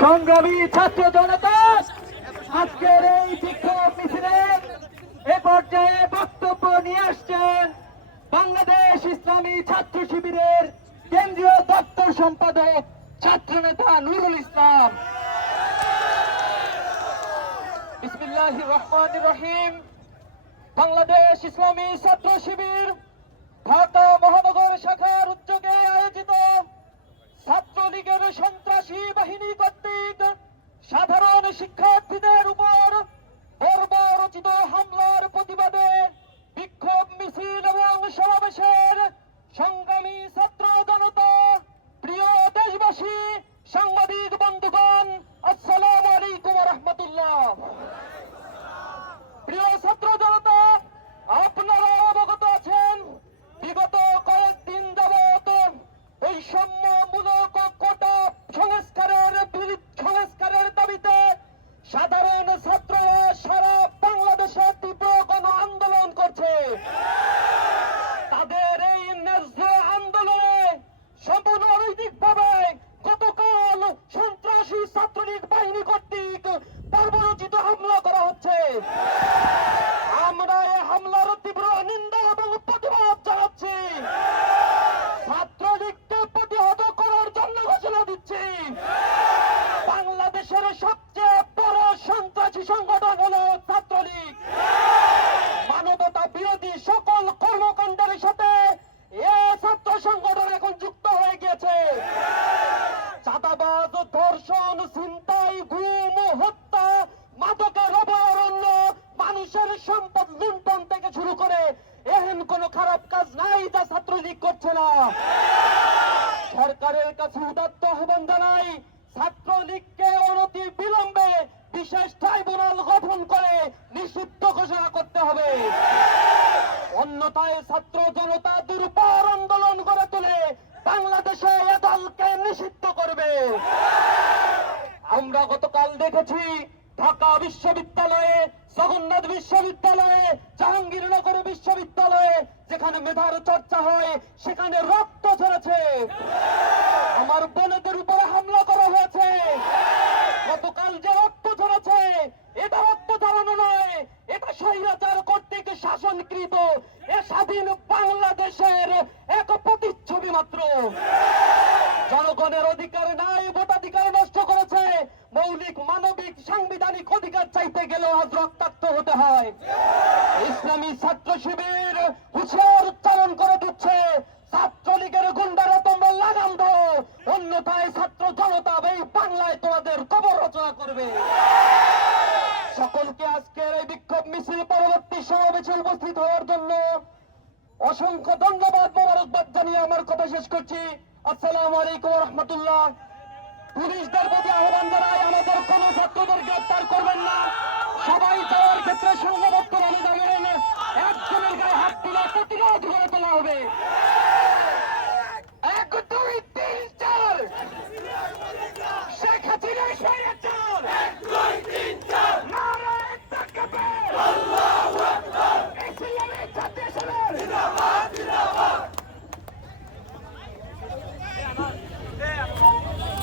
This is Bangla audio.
সংগ্রামী ছাত্র জনতা, আজকের এই বিক্ষোভ মিছিলে এ পর্যায়ে বক্তব্য নিয়ে আসছেন বাংলাদেশ ইসলামী ছাত্র শিবিরের কেন্দ্রীয় দপ্তর সম্পাদক ছাত্রনেতা নুরুল ইসলাম। বিসমিল্লাহির রহমানির রহিম। বাংলাদেশ ইসলামী ছাত্র শিবির ঢাকা মহানগর শাখার উদ্যোগে আয়োজিত ছাত্রলীগের সন্ত্রাসী বাহিনী কর্তৃক সাধারণ শিক্ষার্থীদের উপর বর্বরচিত হামলার প্রতিবাদে বিক্ষোভ মিছিল এবং সমাবেশের সংগ্রামী ছাত্র জনতা, প্রিয় দেশবাসী, সাংবাদিক বন্ধুগণ, আসসালামু আলাইকুম ওয়া রাহমাতুল্লাহ। প্রিয় ছাত্র জনতা, আপনারা অবগত আছেন বিগত কয়েকদিন যাবত বৈষম্যমূলক কোটা সংস্কারের দাবিতে সাধারণ ছাত্ররা সারা বাংলাদেশে তীব্র গণ আন্দোলন করছে। তাদের এই ন্যায্য আন্দোলনে সাম্প্রদায়িকভাবে গতকাল সন্ত্রাসী ছাত্রলীগ বাহিনী কর্তৃক বর্বরচিত হামলা করা হচ্ছে। আমরা এই হামলার তীব্র নিন্দা এবং প্রতিবাদ জানাচ্ছি। ছাত্রলীগকে প্রতিহত করার জন্য ঘোষণা দিচ্ছি, বাংলাদেশের সবচেয়ে বড় সন্ত্রাসী সংগঠন হলো ছাত্রলীগ। মানবতা বিরোধী সকল কর্মকাণ্ডের সাথে এ ছাত্র সংগঠন এখন যুক্ত হয়ে গিয়েছে। চাঁদাবাজ, ধর্ষণ, ছিনতাই, গুম, হত্যা, মাদকের অভয়ারণ্য, মানুষের সম্পদ লুণ্ঠন থেকে শুরু করে এহেন কোন খারাপ কাজ নাই যা ছাত্রলীগ করছে না। সরকারের কাছে উদাত্ত আহ্বান জানাই, ছাত্রলীগকে অনতি বিলম্বে বিশেষ ট্রাইব্যুনাল গঠন করে নিষিদ্ধ ঘোষণা করতে হবে। অন্যথায় ছাত্র জনতা দুর্বার আন্দোলন গড়ে তুলে বাংলাদেশে এ দলকে নিষিদ্ধ করবে। আমরা গতকাল দেখেছি ঢাকা বিশ্ববিদ্যালয়ে, জগন্নাথ বিশ্ববিদ্যালয়ে, জাহাঙ্গীরনগর বিশ্ববিদ্যালয়ে যেখানে মেধার চর্চা হয় সেখানে রক্ত ঝরেছে। আমার বোনেদের উপরে হামলা করা হয়েছে। গতকাল যে রক্ত ঝরেছে এটা রক্ত ঝরানো নয়, এটা স্বৈরাচার কর্তৃক শাসনকৃত এ স্বাধীন বাংলাদেশের এক প্রতিচ্ছবি মাত্র। জনগণের অধিকার নাই, ভোটাধিকার নষ্ট করেছে। মৌলিক মানবিক সাংবিধানিক অধিকার চাইতে গেলেও আজ রক্তাক্ত হতে হয়। ইসলামী ছাত্র শিবির হুঁশিয়ার উচ্চারণ করে দিচ্ছে, ছাত্রলীগের গুন্ডারা তোমরা লাগাম দাও, অন্যথায় ছাত্র জনতা এই বাংলায় তোমাদের কবর রচনা করবে। সকলকে আজকের এই বিক্ষোভ মিছিল পরবর্তী সমাবেশে উপস্থিত হওয়ার জন্য অসংখ্য ধন্যবাদ, মোবারকবাদ জানিয়ে আমার কথা শেষ করছি। আসসালামু আলাইকুম ওয়া রাহমাতুল্লাহ। পুলিশদের প্রতি আহ্বান জানাই, আমাদের কোন